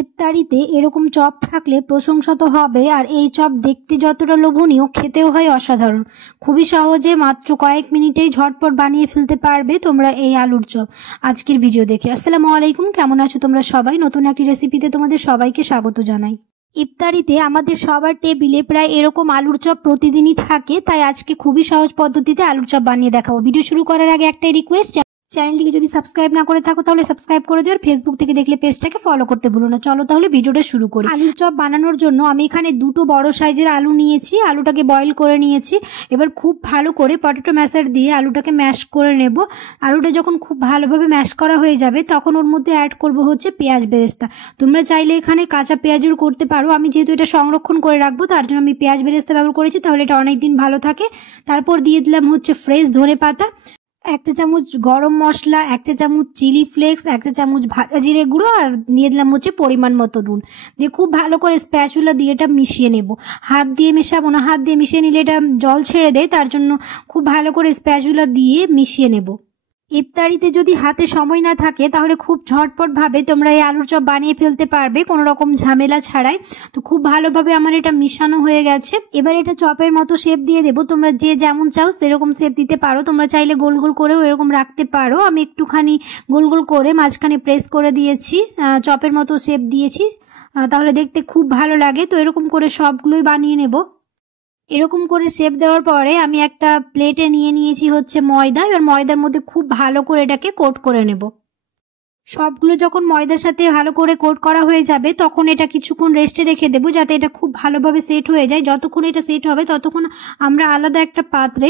ইফতারিতে এরকম চপ থাকলে প্রশংসা তো হবে, আর এই চপ দেখতে যতটা লোভনীয় খেতেও হয় অসাধারণ। খুবই সহজে মাত্র কয়েক মিনিটেই ঝটপট বানিয়ে ফেলতে পারবে তোমরা এই আলুর চপ। আজকের ভিডিও দেখে আসসালামু আলাইকুম, কেমন আছো তোমরা সবাই? নতুন একটি রেসিপিতে তোমাদের সবাইকে স্বাগত জানাই। ইফতারিতে আমাদের সবার টেবিলে প্রায় এরকম আলুর চপ প্রতিদিনই থাকে, তাই আজকে খুবই সহজ পদ্ধতিতে আলুর চপ বানিয়ে দেখাবো। ভিডিও শুরু করার আগে একটাই রিকোয়েস্ট, চ্যানেলটিকে যদি সাবস্ক্রাইব না করে থাকো তাহলে সাবস্ক্রাইব করে দিও, আর ফেসবুক থেকে দেখলে পেজটাকে ফলো করতে ভুলো না। চলো তাহলে ভিডিওটা শুরু করি। আলুর চপ বানানোর জন্য আমি এখানে দুটো বড় সাইজের আলু নিয়েছি, আলুটাকে বয়েল করে নিয়েছি। এবার খুব ভালো করে পটেটো ম্যাশার দিয়ে আলুটাকে ম্যাশ করে নেব। আলুটা যখন খুব ভালোভাবে ম্যাশ করা হয়ে যাবে তখন ওর মধ্যে অ্যাড করব হচ্ছে পেঁয়াজ বেরেস্তা। তোমরা চাইলে এখানে কাঁচা পেঁয়াজও করতে পারো, আমি যেহেতু এটা সংরক্ষণ করে রাখবো তার জন্য আমি পেঁয়াজ বেরেস্তা ব্যবহার করেছি, তাহলে এটা অনেকদিন ভালো থাকে। তারপর দিয়ে দিলাম হচ্ছে ফ্রেশ ধনে পাতা, 1 চা চামচ গরম মশলা, 1 চা চামচ চিলি ফ্লেক্স, 1 চা চামচ ভাজা জিরে গুঁড়ো, আর দিয়ে দিলাম হচ্ছে পরিমাণ মতো নুন। দিয়ে খুব ভালো করে স্প্যাচুলা দিয়ে এটা মিশিয়ে নেব। হাত দিয়ে মেশাবো না, হাত দিয়ে মিশিয়ে নিলে এটা জল ছেড়ে দেয়, তার জন্য খুব ভালো করে স্প্যাচুলা দিয়ে মিশিয়ে নেব। ইফতারিতে যদি হাতে সময় না থাকে তাহলে খুব ঝটপট ভাবে তোমরা এই আলুর চপ বানিয়ে ফেলতে পারবে কোনো রকম ঝামেলা ছাড়াই। তো খুব ভালোভাবে আমার এটা মিশানো হয়ে গেছে। এবার এটা চপের মতো শেপ দিয়ে দেবো, তোমরা যে যেমন চাও সেরকম শেপ দিতে পারো। তোমরা চাইলে গোল গোল করেও এরকম রাখতে পারো। আমি একটুখানি গোল গোল করে মাঝখানে প্রেস করে দিয়েছি, চপের মতো শেপ দিয়েছি, তাহলে দেখতে খুব ভালো লাগে। তো এরকম করে সবগুলোই বানিয়ে নেব। এরকম করে শেপ দেওয়ার পরে আমি একটা প্লেটে নিয়ে নিয়েছি হচ্ছে ময়দা। এবার ময়দার মধ্যে খুব ভালো করে এটাকে কোট করে নেব। সবগুলো যখন ময়দার সাথে ভালো করে কোট করা হয়ে যাবে তখন এটা কিছুক্ষণ রেস্টে রেখে দেবো, যাতে এটা খুব ভালোভাবে সেট হয়ে যায়। যতক্ষণ এটা সেট হবে ততক্ষণ আমরা আলাদা একটা পাত্রে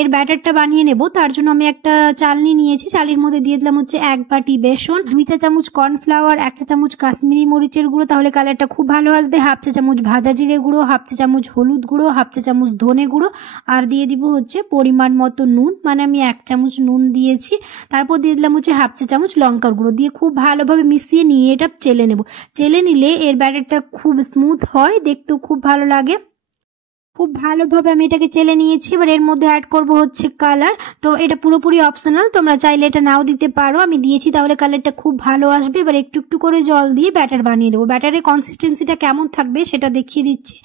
এর ব্যাটারটা বানিয়ে নেব। তার জন্য আমি একটা চালনি নিয়েছি, চালনির মধ্যে দিয়ে দিলাম হচ্ছে 1 বাটি বেসন, 2 চা চামচ কর্নফ্লাওয়ার, 1 চা চামচ কাশ্মীরি মরিচের গুঁড়ো, তাহলে কালারটা খুব ভালো আসবে, 1/2 চা চামচ ভাজা জিরে গুঁড়ো, 1/2 চা চামচ হলুদ গুঁড়ো, 1/2 চা চামচ ধনে গুঁড়ো, আর দিয়ে দিব হচ্ছে পরিমাণ মতো নুন, মানে আমি 1 চামচ নুন দিয়েছি। তারপর দিয়ে দিলাম হচ্ছে 1/2 চা চামচ লঙ্কার গুঁড়ো, দিয়ে খুব ভালোভাবে মিশিয়ে নিয়ে এটা চেলে নেব। চেলে নিলে এর ব্যাটারটা খুব স্মুথ হয়, দেখতেও খুব ভালো লাগে। খুব ভালোভাবে আমি এটাকে চেলে নিয়েছি। এবার এর মধ্যে অ্যাড করব হচ্ছে কালার। তো এটা পুরোপুরি অপশনাল, তোমরা চাইলে এটা নাও দিতে পারো, আমি দিয়েছি তাহলে কালারটা খুব ভালো আসবে। এবার একটু একটু করে জল দিয়ে ব্যাটার বানিয়ে নেবো। ব্যাটারের কনসিস্টেন্সিটা কেমন থাকবে সেটা দেখিয়ে দিচ্ছি।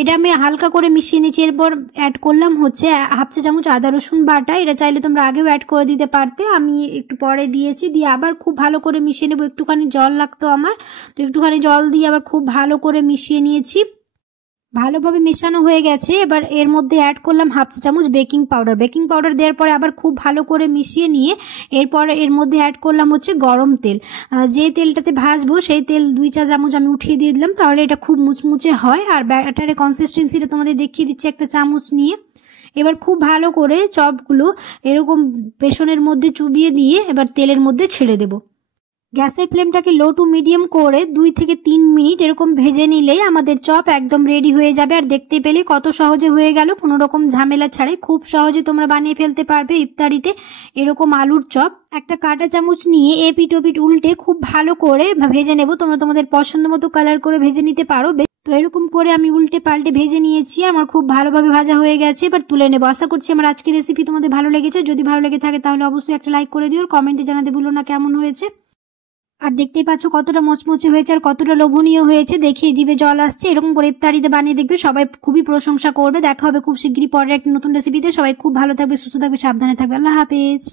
এটা আমি হালকা করে মিশিয়ে নিচ্ছি। এরপর অ্যাড করলাম হচ্ছে 1/2 চা চামচ আদা রসুন বাটা। এটা চাইলে তোমরা আগেও অ্যাড করে দিতে পারতে, আমি একটু পরে দিয়েছি। দিয়ে আবার খুব ভালো করে মিশিয়ে নেবো। একটুখানি জল লাগতো আমার, তো একটুখানি জল দিয়ে আবার খুব ভালো করে মিশিয়ে নিয়েছি। ভালোভাবে মেশানো হয়ে গেছে। এবার এর মধ্যে অ্যাড করলাম 1/2 চা চামচ বেকিং পাউডার। বেকিং পাউডার দেওয়ার পরে আবার খুব ভালো করে মিশিয়ে নিয়ে এরপর এর মধ্যে অ্যাড করলাম হচ্ছে গরম তেল। যে তেলটাতে ভাজবো সেই তেল 2 চা চামচ আমি উঠিয়ে দিয়ে দিলাম, তাহলে এটা খুব মুচমুচে হয়। আর ব্যাটারের কনসিস্টেন্সিটা তোমাদের দেখিয়ে দিচ্ছি একটা চামচ নিয়ে। এবার খুব ভালো করে চপগুলো এরকম বেসনের মধ্যে চুবিয়ে দিয়ে এবার তেলের মধ্যে ছেড়ে দেবো। গ্যাসের ফ্লেমটাকে লো টু মিডিয়াম করে 2 থেকে 3 মিনিট এরকম ভেজে নিলেই আমাদের চপ একদম রেডি হয়ে যাবে। আর দেখতে পেলে কত সহজে হয়ে গেল, কোনো রকম ঝামেলা ছাড়াই খুব সহজে তোমরা বানিয়ে ফেলতে পারবে ইফতারিতে এরকম আলুর চপ। একটা কাঁটা চামচ নিয়ে এপিট ওপিট উল্টে খুব ভালো করে ভেজে নেব। তোমরা তোমাদের পছন্দ মতো কালার করে ভেজে নিতে পারো। তো এরকম করে আমি উল্টে পাল্টে ভেজে নিয়েছি, আমার খুব ভালোভাবে ভাজা হয়ে গেছে। এবার তুলে নেবো। আশা করছি আমার আজকের রেসিপি তোমাদের ভালো লেগেছে। যদি ভালো লেগে থাকে তাহলে অবশ্যই একটা লাইক করে দিও, আর কমেন্টে জানাতে ভুলো না কেমন হয়েছে। আর দেখতেই পাচ্ছ কতটা মচমচে হয়েছে আর কতটা লোভনীয় হয়েছে, দেখে জিভে জল আসছে। এরকম করে ইফতারিতে বানিয়ে দেখবে, সবাই খুবই প্রশংসা করবে। দেখা হবে খুব শিগগিরই পরের একটা নতুন রেসিপিতে। সবাই খুব ভালো থাকবে, সুস্থ থাকবে, সাবধানে থাকবে। আল্লাহ হাফেজ।